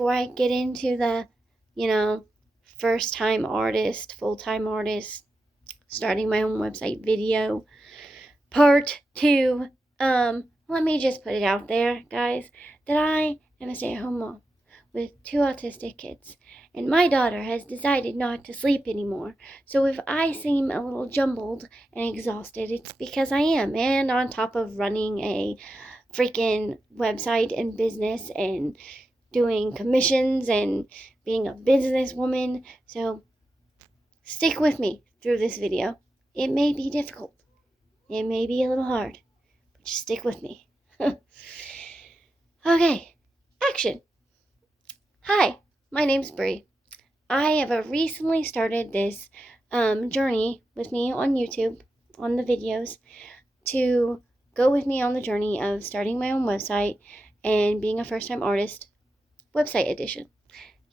before I get into the, first-time artist, full-time artist, starting my own website video, part 2, let me just put it out there, guys, that I am a stay-at-home mom with 2 autistic kids, and my daughter has decided not to sleep anymore. So if I seem a little jumbled and exhausted, it's because I am. And on top of running a freaking website and business and doing commissions and being a businesswoman. So stick with me through this video. It may be difficult. It may be a little hard, but just stick with me. Okay, action. Hi, my name's Brie. I have recently started this journey with me on YouTube, on the videos, to go with me on the journey of starting my own website and being a first-time artist, website edition.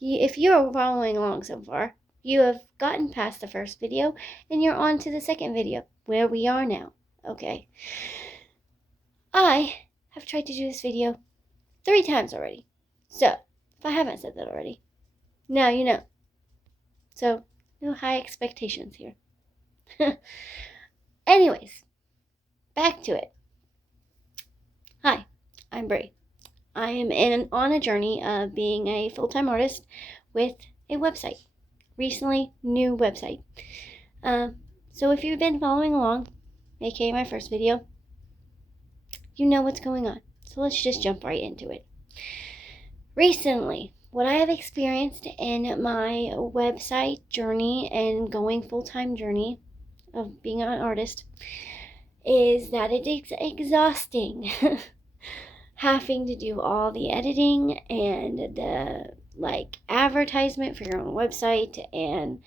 If you are following along so far, you have gotten past the first video and you're on to the second video, where we are now, okay? I have tried to do this video 3 times already, so if I haven't said that already, now you know. So, no high expectations here. Anyways, back to it. Hi, I'm Brie. I am on a journey of being a full-time artist with a website. Recently, new website. So if you've been following along, aka my first video, you know what's going on. So let's just jump right into it. Recently, what I have experienced in my website journey and going full-time journey of being an artist is that it is exhausting. Having to do all the editing and the advertisement for your own website and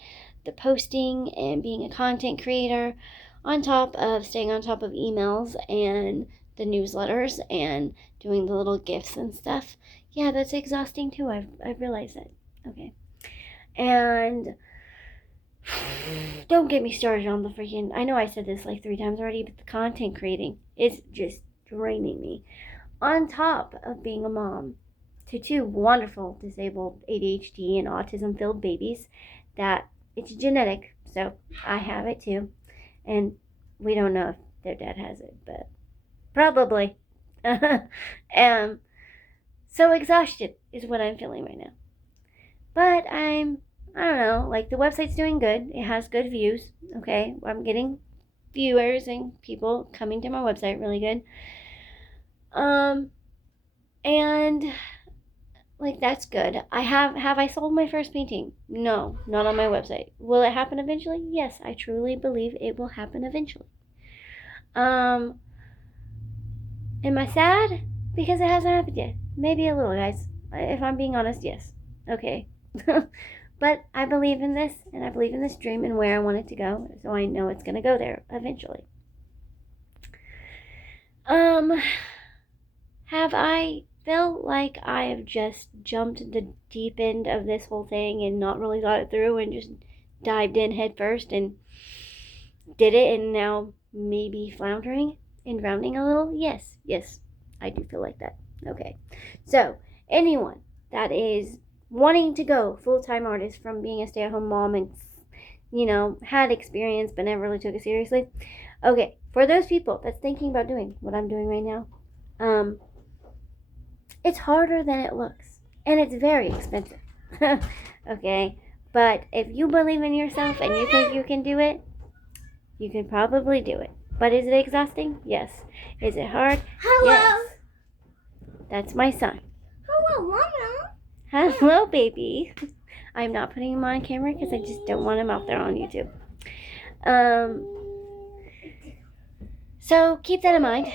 the posting and being a content creator, on top of staying on top of emails and the newsletters and doing the little gifts and stuff. Yeah, that's exhausting too. I've realized that. Okay. And don't get me started on the freaking, I know I said this 3 times already, but the content creating is just draining me. On top of being a mom to 2 wonderful disabled ADHD and autism-filled babies, that it's genetic, so I have it too. And we don't know if their dad has it, but probably. So exhaustion is what I'm feeling right now. But I don't know, the website's doing good. It has good views, okay? I'm getting viewers and people coming to my website really good. And that's good. Have I sold my first painting? No, not on my website. Will it happen eventually? Yes, I truly believe it will happen eventually. Am I sad because it hasn't happened yet? Maybe a little, guys. If I'm being honest, yes. Okay. But I believe in this, and I believe in this dream and where I want it to go, so I know it's gonna go there eventually. Have I felt like I have just jumped the deep end of this whole thing and not really thought it through and just dived in head first and did it and now maybe floundering and drowning a little? Yes, I do feel like that. Okay, so anyone that is wanting to go full-time artist from being a stay-at-home mom and had experience but never really took it seriously, okay, for those people that's thinking about doing what I'm doing right now, it's harder than it looks, and it's very expensive. Okay, but if you believe in yourself and you think you can do it, you can probably do it. But is it exhausting? Yes. Is it hard? Hello. Yes. That's my son. Hello, Mama. Hello, baby. I'm not putting him on camera because I just don't want him out there on YouTube. So keep that in mind.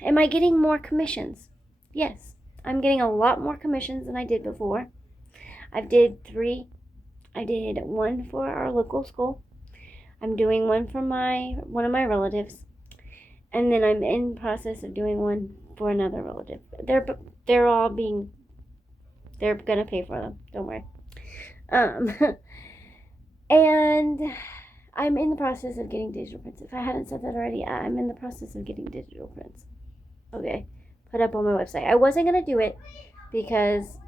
Am I getting more commissions? Yes. I'm getting a lot more commissions than I did before. I did 3. I did 1 for our local school. I'm doing 1 for one of my relatives. And then I'm in process of doing 1 for another relative. They're gonna pay for them. Don't worry. And I'm in the process of getting digital prints. If I hadn't said that already, I'm in the process of getting digital prints. Okay, put up on my website. I wasn't gonna do it because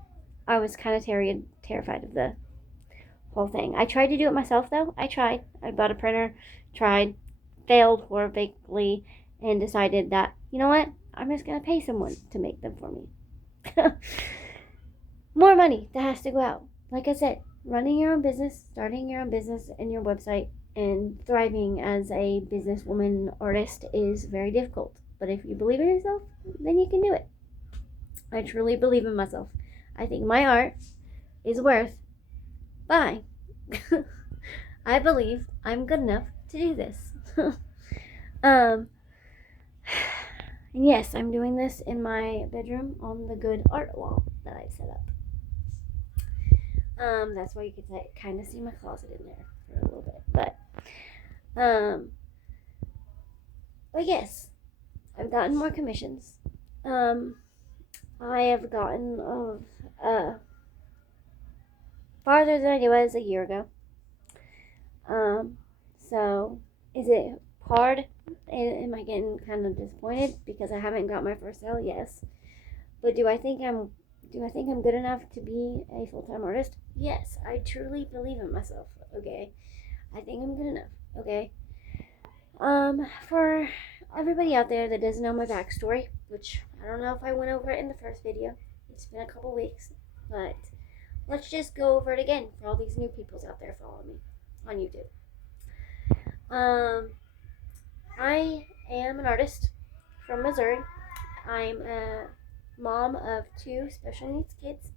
I was kind of terrified of the whole thing. I tried to do it myself though. I bought a printer, tried, failed horribly, and decided that, you know what? I'm just going to pay someone to make them for me. More money that has to go out. Like I said, running your own business, starting your own business and your website, and thriving as a businesswoman artist is very difficult. But if you believe in yourself, then you can do it. I truly believe in myself. I think my art is worth buying. I believe I'm good enough to do this. And yes, I'm doing this in my bedroom on the good art wall that I've set up. That's why you can kind of see my closet in there for a little bit. But yes, I've gotten more commissions. I have gotten farther than I was a year ago. So is it hard? Am I getting kind of disappointed because I haven't got my first sale? Yes. But do I think I'm good enough to be a full-time artist? Yes, I truly believe in myself. Okay, I think I'm good enough. Okay. For everybody out there that doesn't know my backstory, which I don't know if I went over it in the first video. It's been a couple weeks, but let's just go over it again for all these new peoples out there following me on YouTube. I am an artist from Missouri. I'm a mom of 2 special needs kids,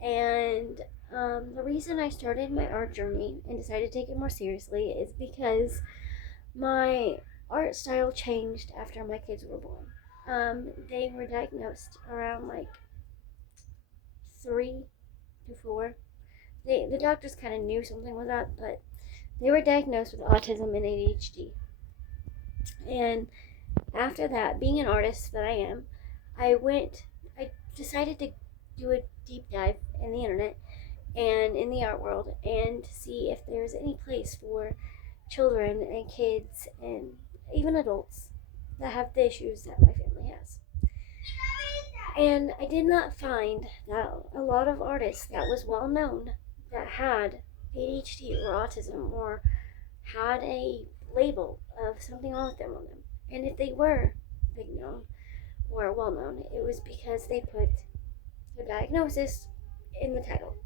and the reason I started my art journey and decided to take it more seriously is because my art style changed after my kids were born. They were diagnosed around like 3 to 4. The doctors kind of knew something was up, but they were diagnosed with autism and ADHD. And after that, being an artist that I am, I decided to do a deep dive in the internet and in the art world and to see if there's any place for children and kids and even adults that have the issues that my family has. And I did not find that a lot of artists that was well known that had ADHD or autism or had a label of something wrong with them on them. And if they were big known or well known, it was because they put the diagnosis in the title.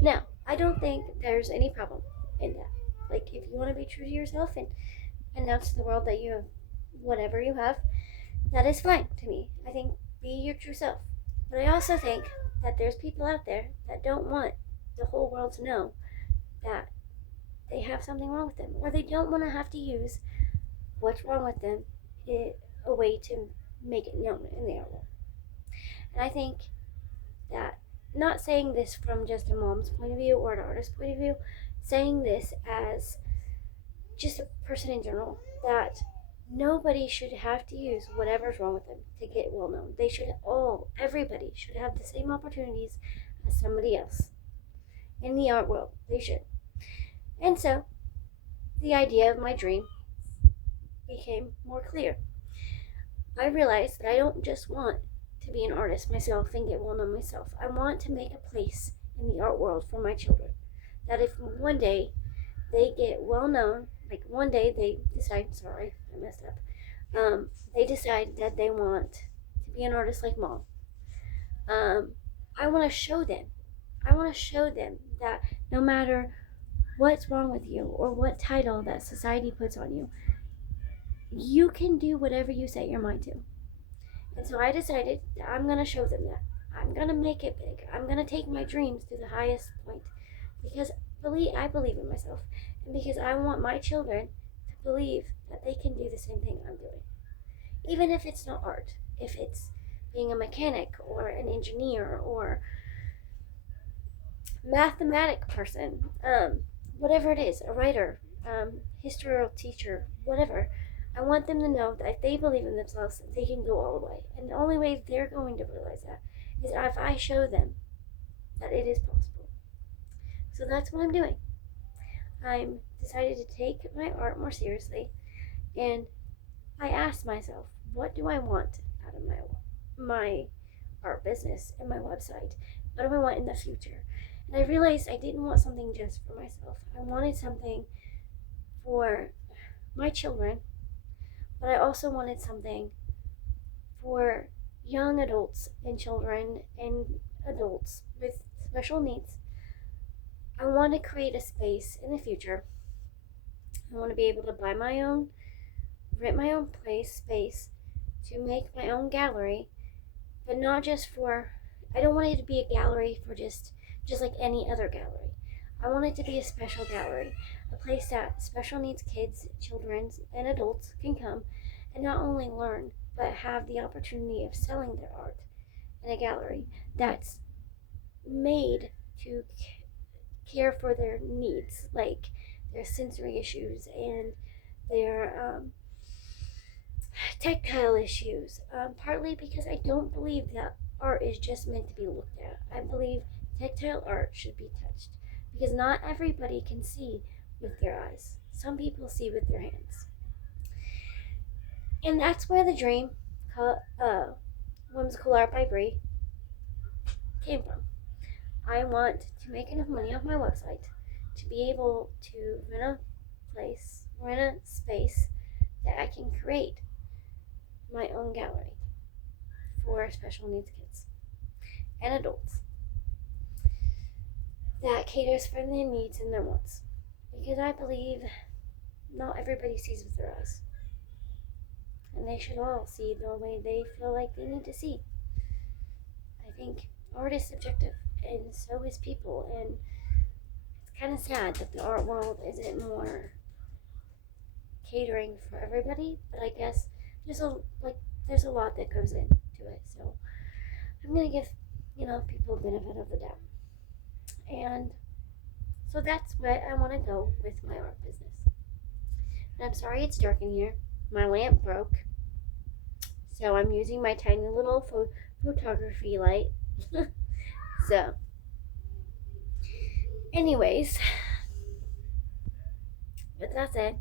Now, I don't think there's any problem in that. Like, if you want to be true to yourself and announce to the world that you have whatever you have, that is fine to me. I think be your true self. But I also think that there's people out there that don't want the whole world to know that they have something wrong with them, or they don't want to have to use what's wrong with them a way to make it known in the art world. And I think that, not saying this from just a mom's point of view or an artist's point of view, saying this as just a person in general, that nobody should have to use whatever's wrong with them to get well known. Everybody should have the same opportunities as somebody else in the art world. They should. And so, the idea of my dream became more clear. I realized that I don't just want to be an artist myself and get well known myself. I want to make a place in the art world for my children. That if one day they get well known, like one day they decide, sorry, I messed up. They decide that they want to be an artist like mom. I want to show them. That no matter what's wrong with you or what title that society puts on you, you can do whatever you set your mind to. And so I decided that I'm going to show them that. I'm going to make it big. I'm going to take my dreams to the highest point because I believe in myself and because I want my children to believe that they can do the same thing I'm doing. Even if it's not art, if it's being a mechanic or an engineer or mathematic person, whatever it is, a writer, history teacher, whatever. I want them to know that if they believe in themselves, they can go all the way. And the only way they're going to realize that is if I show them that it is possible. So that's what I'm doing. I'm decided to take my art more seriously, and I asked myself, what do I want out of my art business and my website? What do I want in the future? And I realized I didn't want something just for myself. I wanted something for my children, but I also wanted something for young adults and children and adults with special needs. I want to create a space in the future. I want to be able to buy my own, rent my own space to make my own gallery, but not just for, I don't want it to be a gallery for just like any other gallery. I want it to be a special gallery, a place that special needs kids, children, and adults can come and not only learn, but have the opportunity of selling their art in a gallery that's made to care for their needs, like their sensory issues and their tactile issues. Partly because I don't believe that art is just meant to be looked at. I believe tactile art should be touched because not everybody can see with their eyes. Some people see with their hands. And that's where the dream, Whimsical Art by Bree, came from. I want to make enough money off my website to be able to rent a space that I can create my own gallery for special needs kids and adults that caters for their needs and their wants. Because I believe not everybody sees with their eyes. And they should all see the way they feel like they need to see. I think art is subjective, and so is people, and it's kind of sad that the art world isn't more catering for everybody, but I guess there's a lot that goes into it, so I'm gonna give people the benefit of the doubt. And so that's what I want to go with my art business. And I'm sorry it's dark in here. My lamp broke, so I'm using my tiny little photography light. So, anyways, with that said,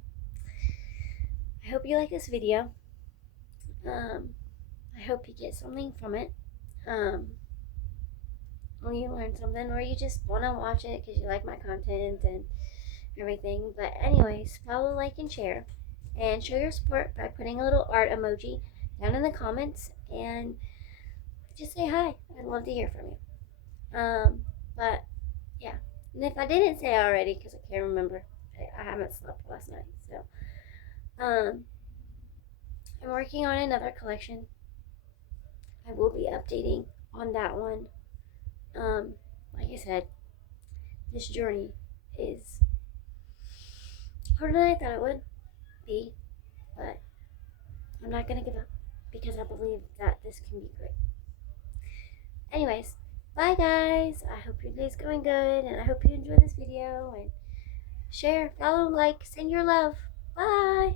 I hope you like this video. I hope you get something from it. Or you learn something, or you just want to watch it because you like my content and everything. But anyways, follow, like, and share. And show your support by putting a little art emoji down in the comments. And just say hi. I'd love to hear from you. But, yeah. And if I didn't say already, because I can't remember, I haven't slept last night. So, I'm working on another collection. I will be updating on that one. Like I said, this journey is harder than I thought it would be, but I'm not gonna give up because I believe that this can be great. Anyways, bye guys. I hope your day's going good, and I hope you enjoy this video, and share, follow, like, send your love. Bye.